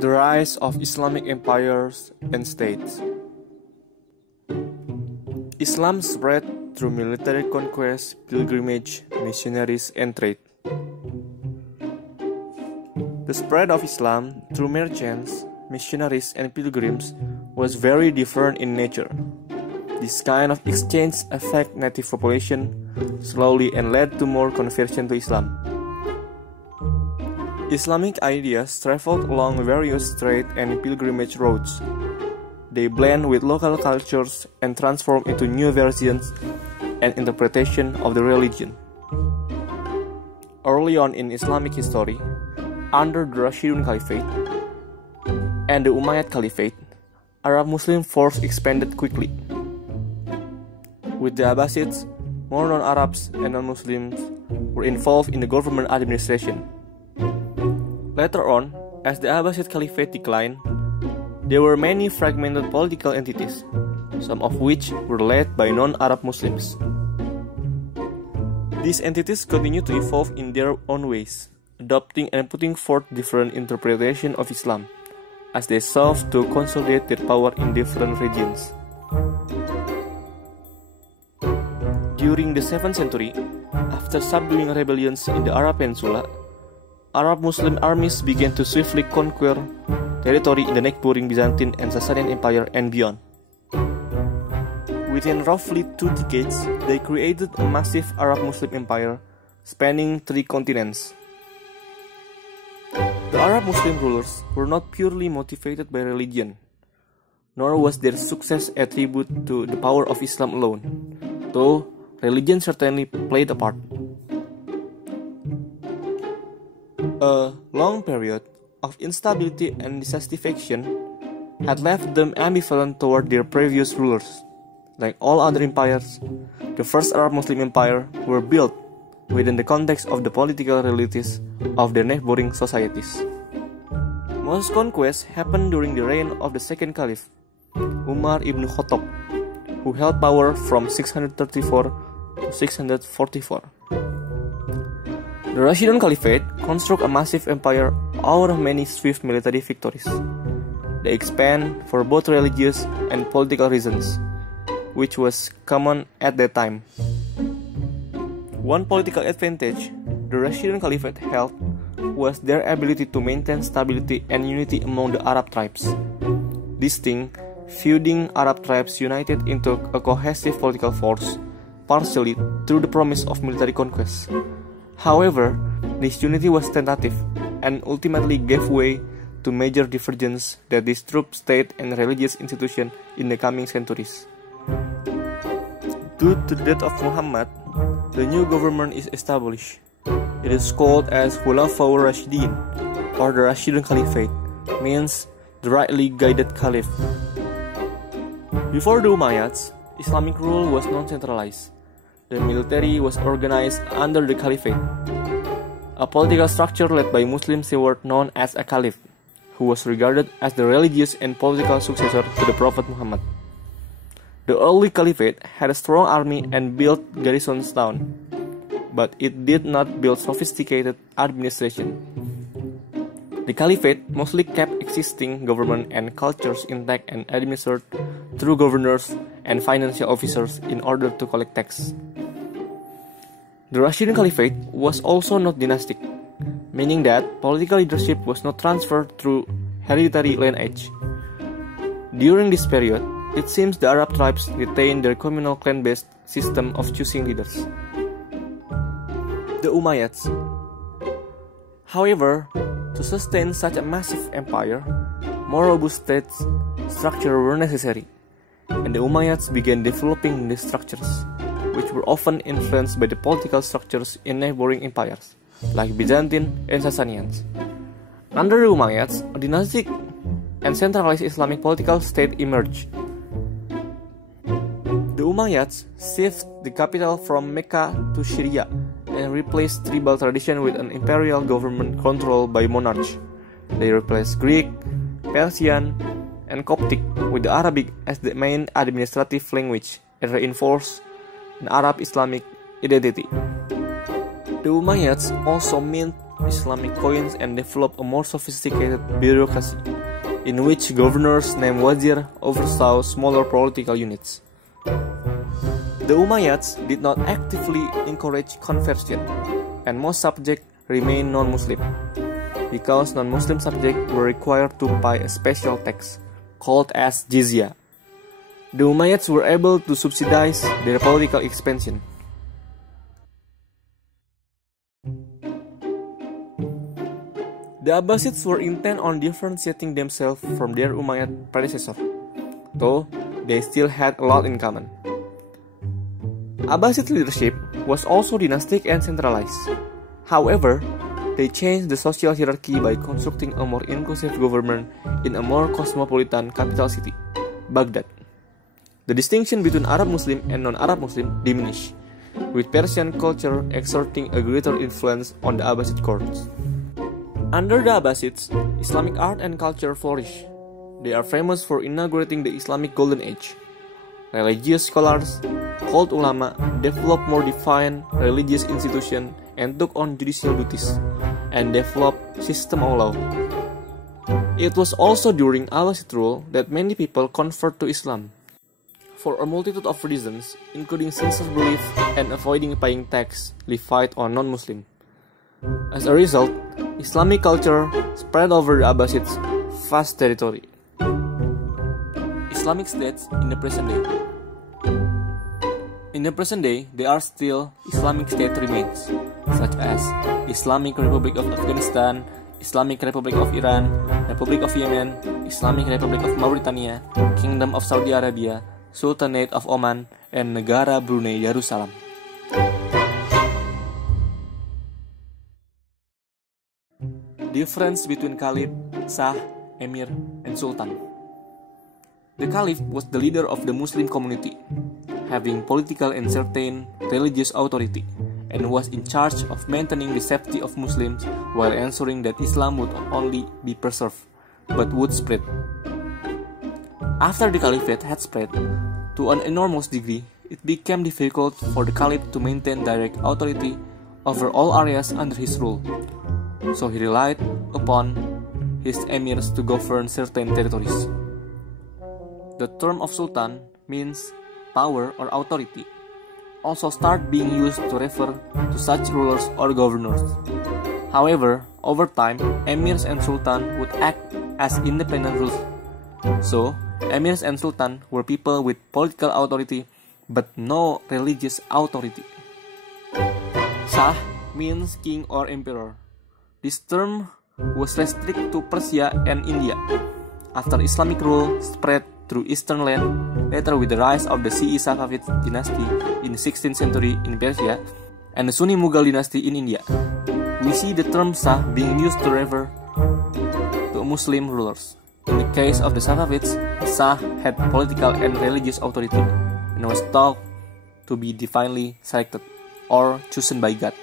The rise of Islamic empires and states. Islam spread through military conquest, pilgrimage, missionaries, and trade. The spread of Islam through merchants, missionaries, and pilgrims was very different in nature. This kind of exchange affected native population slowly and led to more conversion to Islam. Islamic ideas traveled along various trade and pilgrimage routes. They blend with local cultures and transform into new versions and interpretation of the religion. Early on in Islamic history, under the Rashidun Caliphate and the Umayyad Caliphate, Arab Muslim force expanded quickly. With the Abbasids, more non-Arabs and non-Muslims were involved in the government administration. Later on, as the Abbasid Caliphate declined, there were many fragmented political entities, some of which were led by non-Arab Muslims. These entities continued to evolve in their own ways, adopting and putting forth different interpretations of Islam, as they sought to consolidate their power in different regions. During the 7th century, after subduing rebellions in the Arab Peninsula, Arab Muslim armies began to swiftly conquer territory in the neighboring Byzantine and Sasanian Empire and beyond. Within roughly 2 decades, they created a massive Arab Muslim empire spanning 3 continents. The Arab Muslim rulers were not purely motivated by religion, nor was their success attributed to the power of Islam alone, though religion certainly played a part. A long period of instability and dissatisfaction had left them ambivalent toward their previous rulers. Like all other empires, the first Arab Muslim empire were built within the context of the political realities of their neighboring societies. Most conquests happened during the reign of the second caliph, Umar ibn Khattab, who held power from 634 to 644. The Rashidun Caliphate constructed a massive empire out of many swift military victories. They expand for both religious and political reasons, which was common at that time. One political advantage the Rashidun Caliphate held was their ability to maintain stability and unity among the Arab tribes. Distinct, feuding Arab tribes united into a cohesive political force, partially through the promise of military conquest. However, this unity was tentative and ultimately gave way to major divergence that disturbed state and religious institutions in the coming centuries. Due to the death of Muhammad, the new government is established. It is called as Khulafaur Rashidin, or the Rashidun Caliphate, means the rightly guided caliph. Before the Umayyads, Islamic rule was non-centralized. The military was organized under the caliphate. A political structure led by Muslims were known as a caliph, who was regarded as the religious and political successor to the Prophet Muhammad. The early caliphate had a strong army and built garrisons town, but it did not build sophisticated administration. The caliphate mostly kept existing government and cultures intact and administered through governors and financial officers in order to collect tax. The Rashidun Caliphate was also not dynastic, meaning that political leadership was not transferred through hereditary lineage. During this period, it seems the Arab tribes retained their communal clan-based system of choosing leaders. The Umayyads. However, to sustain such a massive empire, more robust state structures were necessary, and the Umayyads began developing these structures, which were often influenced by the political structures in neighboring empires, like Byzantine and Sasanians. Under the Umayyads, a dynastic and centralized Islamic political state emerged. The Umayyads shifted the capital from Mecca to Syria and replaced tribal tradition with an imperial government controlled by monarchs. They replaced Greek, Persian, and Coptic with the Arabic as the main administrative language and reinforced an Arab Islamic identity. The Umayyads also meant Islamic coins and developed a more sophisticated bureaucracy, in which governors named wazir oversaw smaller political units. The Umayyads did not actively encourage conversion, and most subjects remained non-Muslim, because non-Muslim subjects were required to pay a special tax, called as jizya. The Umayyads were able to subsidize their political expansion. The Abbasids were intent on differentiating themselves from their Umayyad predecessor, though they still had a lot in common. Abbasid leadership was also dynastic and centralized. However, they changed the social hierarchy by constructing a more inclusive government in a more cosmopolitan capital city, Baghdad. The distinction between Arab Muslim and non-Arab Muslim diminished, with Persian culture exerting a greater influence on the Abbasid courts. Under the Abbasids, Islamic art and culture flourished. They are famous for inaugurating the Islamic Golden Age. Religious scholars, called ulama, developed more defined religious institutions and took on judicial duties, and developed system of law. It was also during Abbasid rule that many people convert to Islam, for a multitude of reasons, including sincere belief and avoiding paying tax levied on non-Muslim. As a result, Islamic culture spread over the Abbasids' vast territory. Islamic states in the present day. In the present day, there are still Islamic state remains, such as Islamic Republic of Afghanistan, Islamic Republic of Iran, Republic of Yemen, Islamic Republic of Mauritania, Kingdom of Saudi Arabia, Sultanate of Oman, and Negara Brunei Darussalam. Difference between Caliph, Shah, Emir, and Sultan. The Caliph was the leader of the Muslim community, having political and certain religious authority, and was in charge of maintaining the safety of Muslims while ensuring that Islam would not only be preserved, but would spread. After the Caliphate had spread to an enormous degree, it became difficult for the Caliph to maintain direct authority over all areas under his rule, so he relied upon his emirs to govern certain territories. The term of Sultan means power or authority, also start being used to refer to such rulers or governors. However, over time, emirs and sultan would act as independent rulers. So, emirs and sultan were people with political authority but no religious authority. Shah means king or emperor. This term was restricted to Persia and India. After Islamic rule spread through eastern land, later with the rise of the Shi'i Safavid dynasty in the 16th century in Persia and the Sunni Mughal dynasty in India, we see the term Shah being used to refer to Muslim rulers. In the case of the Safavids, Shah had political and religious authority and was thought to be divinely selected or chosen by God.